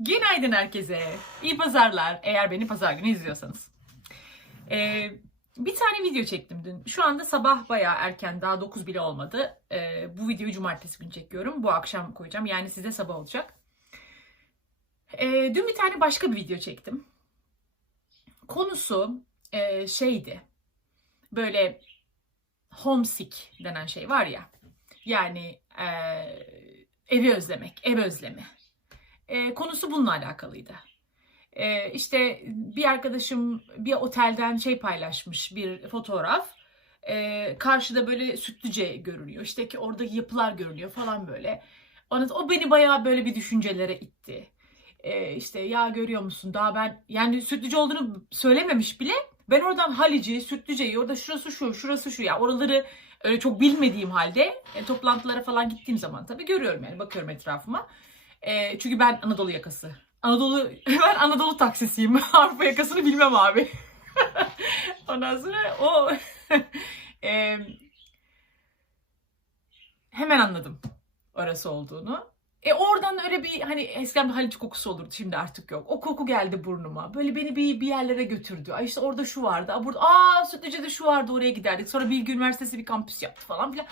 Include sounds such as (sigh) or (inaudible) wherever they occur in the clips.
Günaydın herkese. İyi pazarlar eğer beni pazar günü izliyorsanız. Ee, bir tane video çektim dün. Şu anda sabah bayağı erken daha 9 bile olmadı. Ee, bu videoyu cumartesi günü çekiyorum. Bu akşam koyacağım. Yani size sabah olacak. Ee, dün bir tane başka bir video çektim. Konusu e, şeydi. Böyle homesick denen şey var ya. Yani e, evi özlemek, ev özlemi. E, konusu bununla alakalıydı. E, işte bir arkadaşım bir otelden şey paylaşmış bir fotoğraf. E, karşıda böyle Sütlüce görünüyor. İşte ki oradaki yapılar görünüyor falan böyle. O, beni bayağı böyle bir düşüncelere itti. E, işte ya görüyor musun daha ben yani Sütlüce olduğunu söylememiş bile. Ben oradan Halici, Sütlüce'yi orada şurası şu, şurası şu ya oraları öyle çok bilmediğim halde e, toplantılara falan gittiğim zaman tabii görüyorum yani bakıyorum etrafıma. E, çünkü ben Anadolu yakası. Anadolu (laughs) ben Anadolu taksisiyim. (laughs) Avrupa yakasını bilmem abi. (laughs) Ondan sonra o e, hemen anladım orası olduğunu. E oradan öyle bir hani eskiden bir Haliç kokusu olurdu şimdi artık yok. O koku geldi burnuma. Böyle beni bir, bir yerlere götürdü. Ay işte orada şu vardı. Aa, burada aa Sütlüce'de şu vardı oraya giderdik. Sonra Bilgi Üniversitesi bir kampüs yaptı falan filan.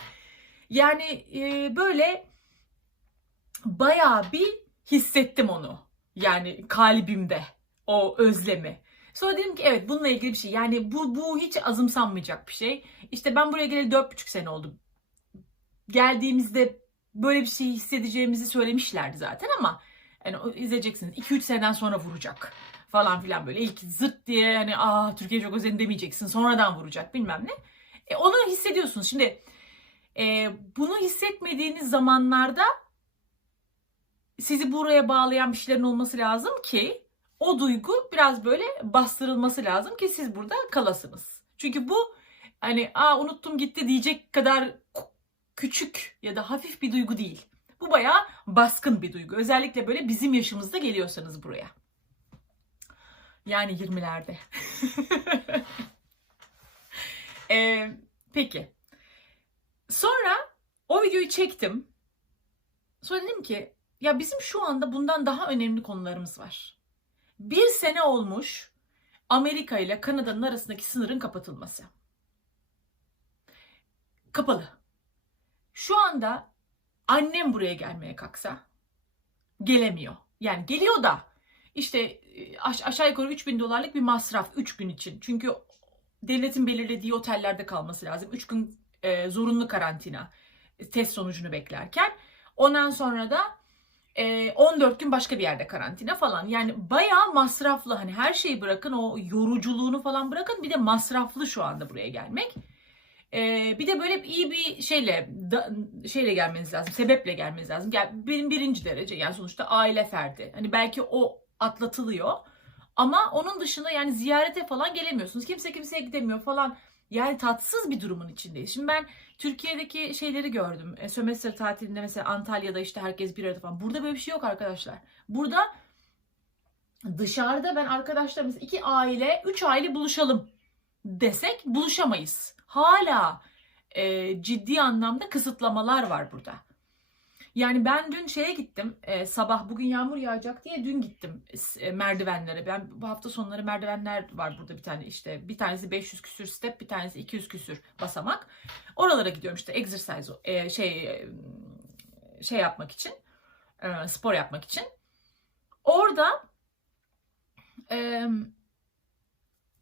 Yani e, böyle bayağı bir hissettim onu. Yani kalbimde o özlemi. Sonra dedim ki evet bununla ilgili bir şey. Yani bu, bu hiç azımsanmayacak bir şey. İşte ben buraya geleli dört buçuk sene oldu. Geldiğimizde böyle bir şey hissedeceğimizi söylemişlerdi zaten ama yani izleyeceksiniz 2-3 seneden sonra vuracak falan filan böyle ilk zırt diye hani aa Türkiye çok özel demeyeceksin sonradan vuracak bilmem ne. E, onu hissediyorsunuz. Şimdi e, bunu hissetmediğiniz zamanlarda sizi buraya bağlayan bir şeylerin olması lazım ki o duygu biraz böyle bastırılması lazım ki siz burada kalasınız. Çünkü bu hani aa unuttum gitti diyecek kadar küçük ya da hafif bir duygu değil. Bu bayağı baskın bir duygu. Özellikle böyle bizim yaşımızda geliyorsanız buraya. Yani 20'lerde. (laughs) Ee, peki. Sonra o videoyu çektim. Sonra dedim ki ya bizim şu anda bundan daha önemli konularımız var. Bir sene olmuş Amerika ile Kanada'nın arasındaki sınırın kapatılması. Kapalı. Şu anda annem buraya gelmeye kalksa gelemiyor. Yani geliyor da işte e, aş- aşağı yukarı 3000 dolarlık bir masraf 3 gün için. Çünkü devletin belirlediği otellerde kalması lazım. 3 gün e, zorunlu karantina test sonucunu beklerken. Ondan sonra da e, 14 gün başka bir yerde karantina falan. Yani bayağı masraflı. Hani her şeyi bırakın o yoruculuğunu falan bırakın. Bir de masraflı şu anda buraya gelmek. E, bir de böyle iyi bir şeyle da, şeyle gelmeniz lazım. Sebeple gelmeniz lazım. Gel, benim birinci derece yani sonuçta aile ferdi. Hani belki o atlatılıyor. Ama onun dışında yani ziyarete falan gelemiyorsunuz. Kimse kimseye gidemiyor falan. Yani tatsız bir durumun içindeyiz. Şimdi ben Türkiye'deki şeyleri gördüm. E, sömestr tatilinde mesela Antalya'da işte herkes bir arada falan. Burada böyle bir şey yok arkadaşlar. Burada dışarıda ben arkadaşlarımız iki aile, üç aile buluşalım desek buluşamayız. Hala e, ciddi anlamda kısıtlamalar var burada. Yani ben dün şeye gittim e, sabah bugün yağmur yağacak diye dün gittim e, merdivenlere. Ben bu hafta sonları merdivenler var burada bir tane işte bir tanesi 500 küsür step bir tanesi 200 küsür basamak. Oralara gidiyorum işte exercise e, şey e, şey yapmak için e, spor yapmak için. Orada e,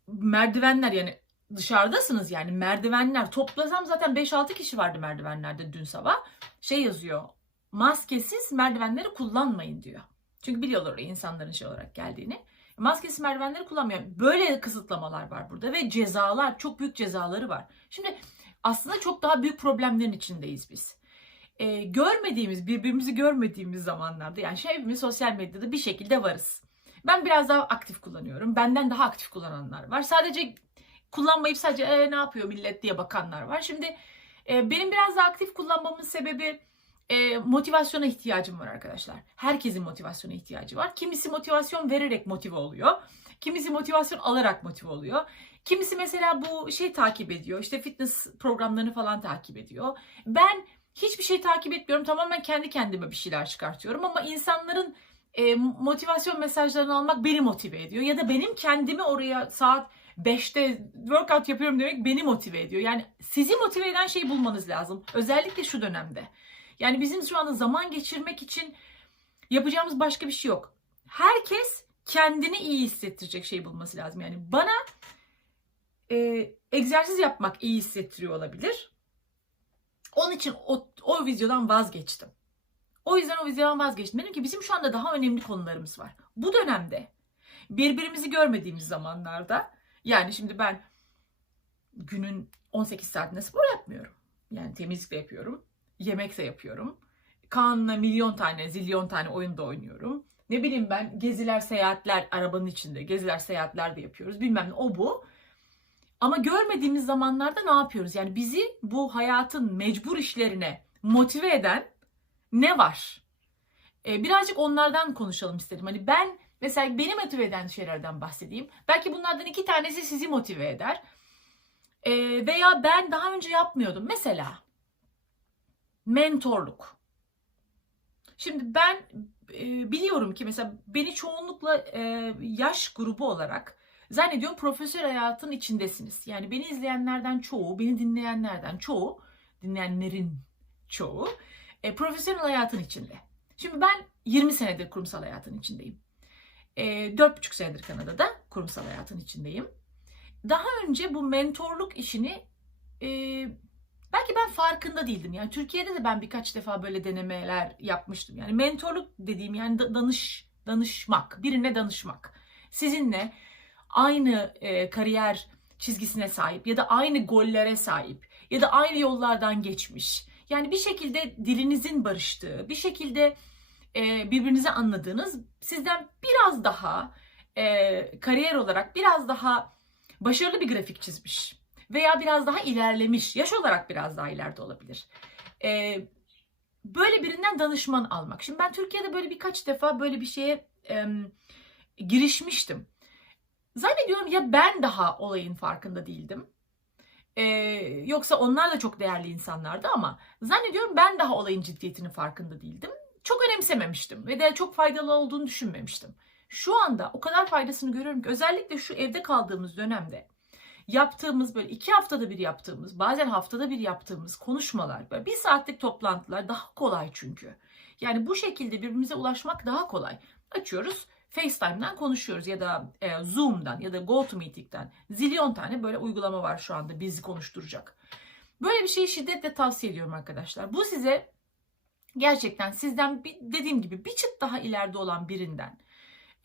merdivenler yani dışarıdasınız yani merdivenler toplasam zaten 5-6 kişi vardı merdivenlerde dün sabah. Şey yazıyor maskesiz merdivenleri kullanmayın diyor. Çünkü biliyorlar insanların şey olarak geldiğini. Maskesiz merdivenleri kullanmıyor. Böyle kısıtlamalar var burada ve cezalar çok büyük cezaları var. Şimdi aslında çok daha büyük problemlerin içindeyiz biz. Ee, görmediğimiz, birbirimizi görmediğimiz zamanlarda yani şey hepimiz sosyal medyada bir şekilde varız. Ben biraz daha aktif kullanıyorum. Benden daha aktif kullananlar var. Sadece kullanmayıp sadece "E, ne yapıyor millet diye bakanlar var. Şimdi e, benim biraz daha aktif kullanmamın sebebi e, motivasyona ihtiyacım var arkadaşlar. Herkesin motivasyona ihtiyacı var. Kimisi motivasyon vererek motive oluyor. Kimisi motivasyon alarak motive oluyor. Kimisi mesela bu şey takip ediyor. İşte fitness programlarını falan takip ediyor. Ben hiçbir şey takip etmiyorum. Tamamen kendi kendime bir şeyler çıkartıyorum ama insanların e, motivasyon mesajlarını almak beni motive ediyor. Ya da benim kendimi oraya saat 5'te workout yapıyorum demek beni motive ediyor. Yani sizi motive eden şeyi bulmanız lazım. Özellikle şu dönemde. Yani bizim şu anda zaman geçirmek için yapacağımız başka bir şey yok. Herkes kendini iyi hissettirecek şey bulması lazım. Yani bana e, egzersiz yapmak iyi hissettiriyor olabilir. Onun için o, o videodan vazgeçtim. O yüzden o videodan vazgeçtim. Dedim ki bizim şu anda daha önemli konularımız var. Bu dönemde birbirimizi görmediğimiz zamanlarda yani şimdi ben günün 18 saatinde spor yapmıyorum. Yani temizlik de yapıyorum. Yemek de yapıyorum. Kaan'la milyon tane, zilyon tane oyunda oynuyorum. Ne bileyim ben geziler, seyahatler arabanın içinde. Geziler, seyahatler de yapıyoruz. Bilmem ne o bu. Ama görmediğimiz zamanlarda ne yapıyoruz? Yani bizi bu hayatın mecbur işlerine motive eden ne var? Ee, birazcık onlardan konuşalım istedim. Hani ben mesela beni motive eden şeylerden bahsedeyim. Belki bunlardan iki tanesi sizi motive eder. Ee, veya ben daha önce yapmıyordum. Mesela mentorluk. Şimdi ben e, biliyorum ki mesela beni çoğunlukla e, yaş grubu olarak zannediyorum profesyonel hayatın içindesiniz. Yani beni izleyenlerden çoğu, beni dinleyenlerden çoğu, dinleyenlerin çoğu e, profesyonel hayatın içinde. Şimdi ben 20 senedir kurumsal hayatın içindeyim. E, 4,5 senedir Kanada'da kurumsal hayatın içindeyim. Daha önce bu mentorluk işini e, belki ben farkında değildim. Yani Türkiye'de de ben birkaç defa böyle denemeler yapmıştım. Yani mentorluk dediğim yani danış danışmak, birine danışmak. Sizinle aynı e, kariyer çizgisine sahip ya da aynı gollere sahip ya da aynı yollardan geçmiş. Yani bir şekilde dilinizin barıştığı, bir şekilde e, birbirinizi anladığınız, sizden biraz daha e, kariyer olarak biraz daha başarılı bir grafik çizmiş veya biraz daha ilerlemiş, yaş olarak biraz daha ileride olabilir. E, böyle birinden danışman almak. Şimdi ben Türkiye'de böyle birkaç defa böyle bir şeye e, girişmiştim. Zannediyorum ya ben daha olayın farkında değildim. Ee, yoksa onlar da çok değerli insanlardı ama zannediyorum ben daha olayın ciddiyetinin farkında değildim. Çok önemsememiştim ve de çok faydalı olduğunu düşünmemiştim. Şu anda o kadar faydasını görüyorum ki özellikle şu evde kaldığımız dönemde yaptığımız böyle iki haftada bir yaptığımız bazen haftada bir yaptığımız konuşmalar böyle bir saatlik toplantılar daha kolay çünkü. Yani bu şekilde birbirimize ulaşmak daha kolay. Açıyoruz FaceTime'dan konuşuyoruz ya da e, Zoom'dan ya da GoToMeeting'den zilyon tane böyle uygulama var şu anda bizi konuşturacak. Böyle bir şeyi şiddetle tavsiye ediyorum arkadaşlar. Bu size gerçekten sizden bir, dediğim gibi bir çıt daha ileride olan birinden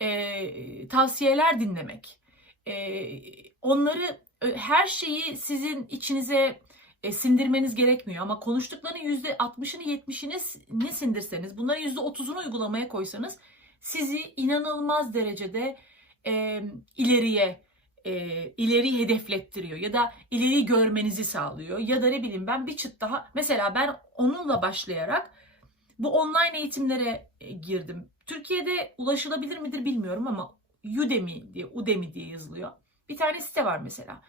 e, tavsiyeler dinlemek, e, onları her şeyi sizin içinize e, sindirmeniz gerekmiyor ama konuştuklarının %60'ını 70'ini ne sindirseniz bunların %30'unu uygulamaya koysanız sizi inanılmaz derecede e, ileriye e, ileri hedeflettiriyor ya da ileri görmenizi sağlıyor ya da ne bileyim ben bir çıt daha mesela ben onunla başlayarak bu online eğitimlere e, girdim. Türkiye'de ulaşılabilir midir bilmiyorum ama Udemy diye Udemy diye yazılıyor. Bir tane site var mesela.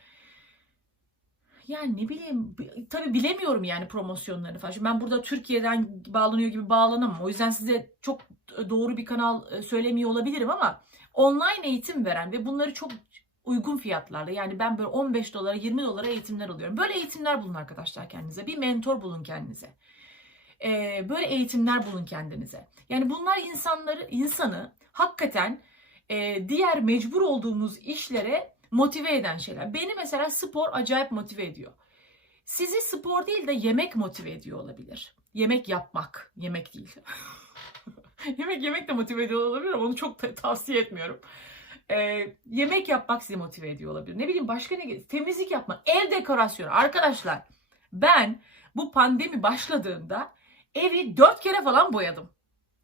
Yani ne bileyim tabi bilemiyorum yani promosyonlarını falan. Şimdi ben burada Türkiye'den bağlanıyor gibi bağlanamam. O yüzden size çok doğru bir kanal e, söylemiyor olabilirim ama online eğitim veren ve bunları çok uygun fiyatlarla yani ben böyle 15 dolara 20 dolara eğitimler alıyorum. Böyle eğitimler bulun arkadaşlar kendinize. Bir mentor bulun kendinize. Ee, böyle eğitimler bulun kendinize. Yani bunlar insanları insanı hakikaten e, diğer mecbur olduğumuz işlere motive eden şeyler. Beni mesela spor acayip motive ediyor. Sizi spor değil de yemek motive ediyor olabilir. Yemek yapmak, yemek değil. (laughs) yemek yemek de motive ediyor olabilir ama onu çok tavsiye etmiyorum. Ee, yemek yapmak sizi motive ediyor olabilir. Ne bileyim başka ne? Temizlik yapmak, ev dekorasyonu. Arkadaşlar ben bu pandemi başladığında evi dört kere falan boyadım.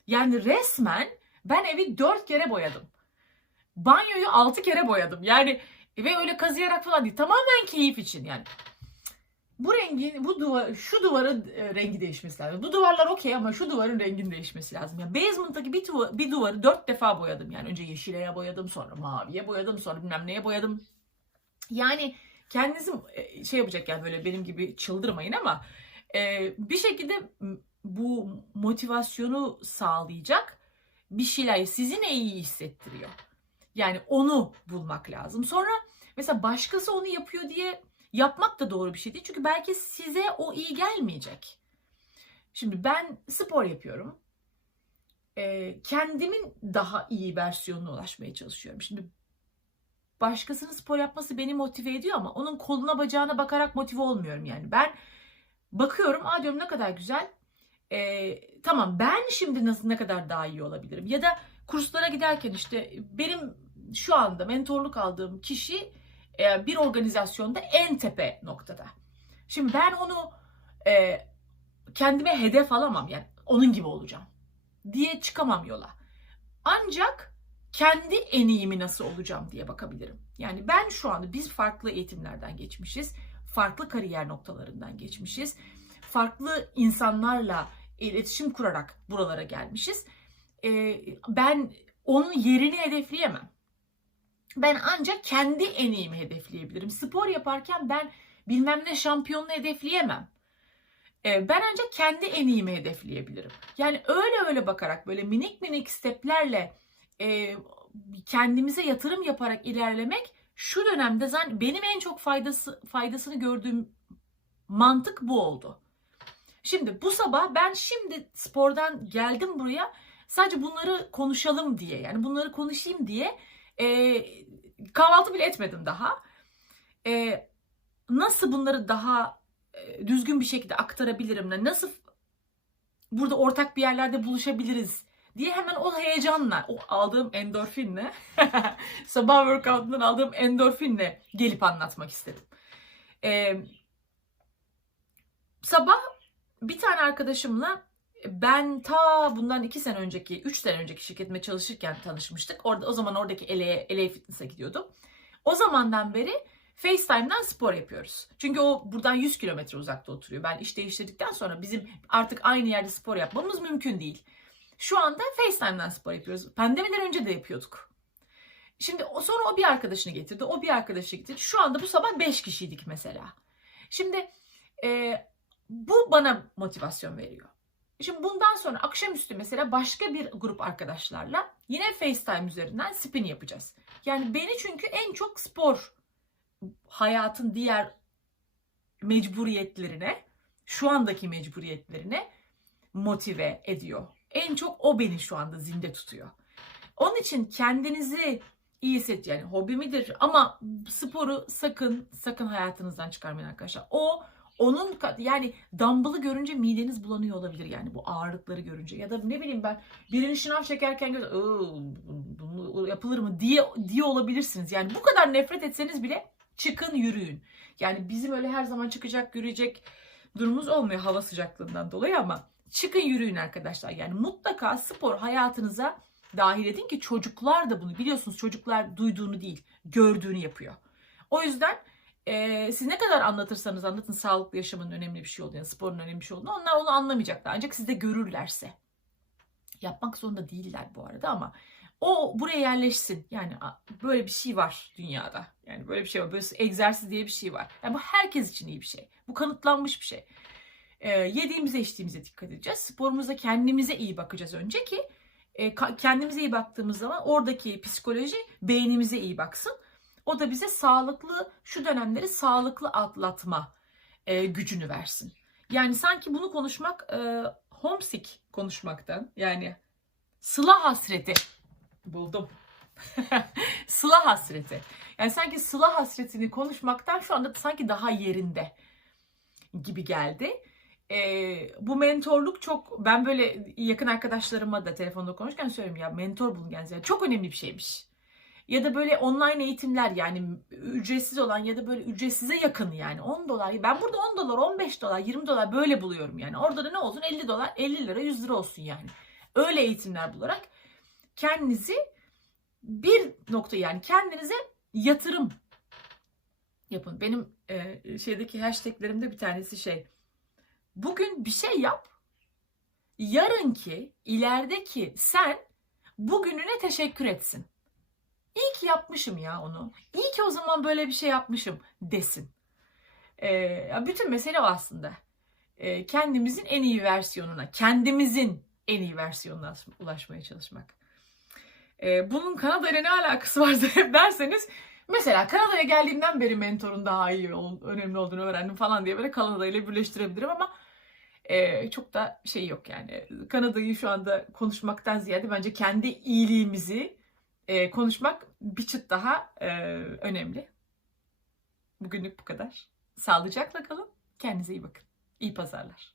Yani resmen ben evi dört kere boyadım. Banyoyu altı kere boyadım. Yani ve öyle kazıyarak falan değil. Tamamen keyif için yani. Bu rengin, bu duvar, şu duvarın e, rengi değişmesi lazım. Bu duvarlar okey ama şu duvarın rengin değişmesi lazım. Yani basement'taki bir, duvar, bir duvarı dört defa boyadım. Yani önce yeşileye boyadım, sonra maviye boyadım, sonra bilmem neye boyadım. Yani kendinizi e, şey yapacak yani böyle benim gibi çıldırmayın ama e, bir şekilde bu motivasyonu sağlayacak bir şeyler sizi ne iyi hissettiriyor. Yani onu bulmak lazım. Sonra mesela başkası onu yapıyor diye yapmak da doğru bir şey değil. Çünkü belki size o iyi gelmeyecek. Şimdi ben spor yapıyorum. Ee, kendimin daha iyi versiyonuna ulaşmaya çalışıyorum. Şimdi başkasının spor yapması beni motive ediyor ama onun koluna bacağına bakarak motive olmuyorum yani. Ben bakıyorum, aa diyorum ne kadar güzel. Ee, tamam ben şimdi nasıl ne kadar daha iyi olabilirim? Ya da kurslara giderken işte benim şu anda mentorluk aldığım kişi e, bir organizasyonda en tepe noktada. Şimdi ben onu e, kendime hedef alamam yani onun gibi olacağım diye çıkamam yola. Ancak kendi en iyimi nasıl olacağım diye bakabilirim. Yani ben şu anda biz farklı eğitimlerden geçmişiz. Farklı kariyer noktalarından geçmişiz. Farklı insanlarla iletişim kurarak buralara gelmişiz. Ee, ben onun yerini hedefleyemem. Ben ancak kendi en iyimi hedefleyebilirim. Spor yaparken ben bilmem ne şampiyonluğu hedefleyemem. Ee, ben ancak kendi en iyimi hedefleyebilirim. Yani öyle öyle bakarak böyle minik minik steplerle e, kendimize yatırım yaparak ilerlemek şu dönemde zaten benim en çok faydası faydasını gördüğüm mantık bu oldu. Şimdi bu sabah ben şimdi spordan geldim buraya sadece bunları konuşalım diye yani bunları konuşayım diye e, kahvaltı bile etmedim daha. E, nasıl bunları daha e, düzgün bir şekilde aktarabilirim? Nasıl burada ortak bir yerlerde buluşabiliriz diye hemen o heyecanla, o aldığım endorfinle, (laughs) sabah workout'undan aldığım endorfinle gelip anlatmak istedim. Ee, sabah bir tane arkadaşımla ben ta bundan iki sene önceki, üç sene önceki şirketime çalışırken tanışmıştık. Orada o zaman oradaki LA, LA Fitness'a gidiyordum. O zamandan beri FaceTime'dan spor yapıyoruz. Çünkü o buradan 100 kilometre uzakta oturuyor. Ben iş değiştirdikten sonra bizim artık aynı yerde spor yapmamız mümkün değil. Şu anda FaceTime'dan spor yapıyoruz. Pandemiden önce de yapıyorduk. Şimdi sonra o bir arkadaşını getirdi. O bir arkadaşı getirdi. Şu anda bu sabah 5 kişiydik mesela. Şimdi e, bu bana motivasyon veriyor. Şimdi bundan sonra akşamüstü mesela başka bir grup arkadaşlarla yine FaceTime üzerinden spin yapacağız. Yani beni çünkü en çok spor hayatın diğer mecburiyetlerine, şu andaki mecburiyetlerine motive ediyor. En çok o beni şu anda zinde tutuyor. Onun için kendinizi iyi hisset yani hobi midir ama sporu sakın sakın hayatınızdan çıkarmayın arkadaşlar. O onun yani dumbbell'ı görünce mideniz bulanıyor olabilir yani bu ağırlıkları görünce ya da ne bileyim ben birini şınav çekerken göz bunu yapılır mı diye diye olabilirsiniz. Yani bu kadar nefret etseniz bile çıkın yürüyün. Yani bizim öyle her zaman çıkacak yürüyecek durumumuz olmuyor hava sıcaklığından dolayı ama çıkın yürüyün arkadaşlar. Yani mutlaka spor hayatınıza dahil edin ki çocuklar da bunu biliyorsunuz çocuklar duyduğunu değil gördüğünü yapıyor. O yüzden e, siz ne kadar anlatırsanız anlatın sağlıklı yaşamın önemli bir şey olduğunu, yani sporun önemli bir şey olduğunu onlar onu anlamayacaklar. Ancak siz de görürlerse. Yapmak zorunda değiller bu arada ama o buraya yerleşsin. Yani böyle bir şey var dünyada. Yani böyle bir şey var. Böyle egzersiz diye bir şey var. Yani bu herkes için iyi bir şey. Bu kanıtlanmış bir şey. E, yediğimize içtiğimize dikkat edeceğiz. Sporumuza kendimize iyi bakacağız önce ki e, kendimize iyi baktığımız zaman oradaki psikoloji beynimize iyi baksın. O da bize sağlıklı şu dönemleri sağlıklı atlatma e, gücünü versin. Yani sanki bunu konuşmak e, homesick konuşmaktan yani sıla hasreti buldum. (laughs) sıla hasreti. Yani sanki sıla hasretini konuşmaktan şu anda sanki daha yerinde gibi geldi. Ee, bu mentorluk çok ben böyle yakın arkadaşlarıma da telefonda konuşurken söylüyorum ya mentor bulun yani çok önemli bir şeymiş. Ya da böyle online eğitimler yani ücretsiz olan ya da böyle ücretsize yakın yani 10 dolar. Ben burada 10 dolar, 15 dolar, 20 dolar böyle buluyorum yani. Orada da ne olsun 50 dolar, 50 lira, 100 lira olsun yani. Öyle eğitimler bularak kendinizi bir nokta yani kendinize yatırım yapın. Benim e, şeydeki hashtaglerimde bir tanesi şey. Bugün bir şey yap. Yarınki, ilerideki sen bugününe teşekkür etsin. İyi ki yapmışım ya onu. İyi ki o zaman böyle bir şey yapmışım desin. E, bütün mesele o aslında. E, kendimizin en iyi versiyonuna, kendimizin en iyi versiyonuna ulaşmaya çalışmak. E, bunun Kanada ile ne alakası var (laughs) derseniz mesela Kanada'ya geldiğimden beri mentorun daha iyi önemli olduğunu öğrendim falan diye böyle Kanada ile birleştirebilirim ama e, çok da şey yok yani. Kanada'yı şu anda konuşmaktan ziyade bence kendi iyiliğimizi e, konuşmak bir çıt daha e, önemli. Bugünlük bu kadar. Sağlıcakla kalın. Kendinize iyi bakın. İyi pazarlar.